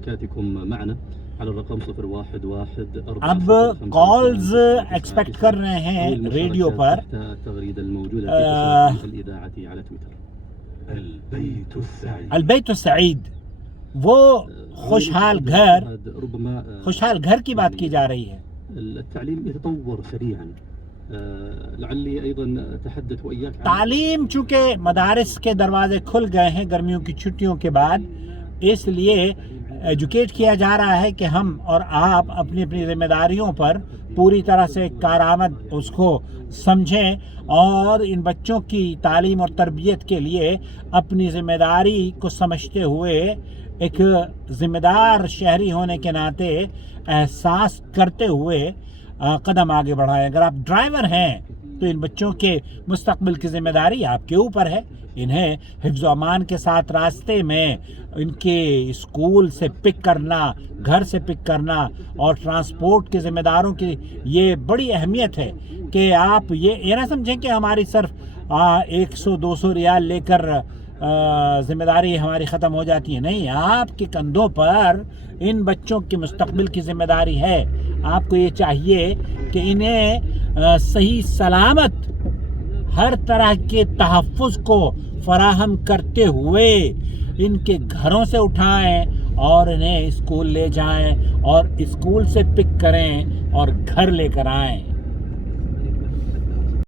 مشاركاتكم معنا على الرقم 011 اب کالز ایکسپیکٹ کر رہے ہیں ریڈیو پر. التغريدة الموجودة في حساب الإذاعة على تويتر. البیت السعید وہ خوشحال گھر، ربما خوشحال گھر کی بات کی جا رہی ہے. التعليم يتطور سريعا. لعلي ايضا اتحدث واياك عن تعلیم چونکہ مدارس کے دروازے کھل گئے ہیں گرمیوں کی چھٹیوں کے بعد، اس لیے ایجوکیٹ کیا جا رہا ہے کہ ہم اور آپ اپنی اپنی ذمہ داریوں پر پوری طرح سے کارآمد اس کو سمجھیں اور ان بچوں کی تعلیم اور تربیت کے لیے اپنی ذمہ داری کو سمجھتے ہوئے ایک ذمہ دار شہری ہونے کے ناطے احساس کرتے ہوئے قدم آگے بڑھائیں. اگر آپ ڈرائیور ہیں تو ان بچوں کے مستقبل کی ذمہ داری آپ کے اوپر ہے. انہیں حفظ و امان کے ساتھ راستے میں ان کے اسکول سے پک کرنا، گھر سے پک کرنا اور ٹرانسپورٹ کے ذمہ داروں کی یہ بڑی اہمیت ہے کہ آپ یہ نہ سمجھیں کہ ہماری صرف 100-200 ریال لے کر ذمہ داری ہماری ختم ہو جاتی ہے. نہیں، آپ کے کندھوں پر ان بچوں کے مستقبل کی ذمہ داری ہے. آپ کو یہ چاہیے کہ انہیں صحیح سلامت ہر طرح کے تحفظ کو فراہم کرتے ہوئے ان کے گھروں سے اٹھائیں اور انہیں اسکول لے جائیں اور اسکول سے پک کریں اور گھر لے کر آئیں.